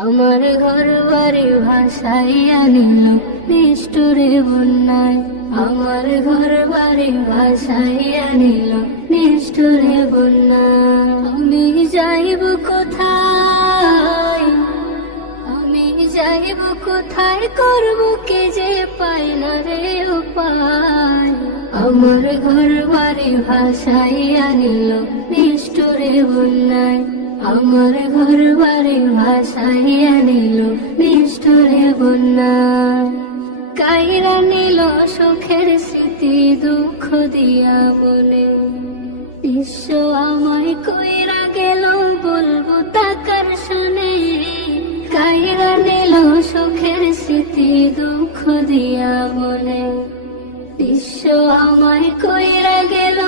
আমার ঘর বাড়ি ভাসাইয়া নিল নিষ্ঠুরে বন্যায়। আমার ঘর বাড়ি ভাসাইয়া নিল নিষ্ঠুরে বন্যায়। আমি যাইব কোথায়, আমি যাইব কোথায়, করব কে যে পাই না রে উপায়। আমার ঘর বাড়ি ভাসাইয়া নিল নিষ্ঠুরে বন্যায়। আমার ঘর বাড়ি ভাসাইয়া নিল নিষ্ঠুরে বন্যায়। কাইরা নিল সুখের স্মৃতি দুঃখ দিয়া বলে, বিশ্ব আমায় কইরা গেল বলবো তাকার শুনে। কাইরা নিল সুখের স্মৃতি দুঃখ দিয়া বলে, বিশ্ব আমায় কইরা গেল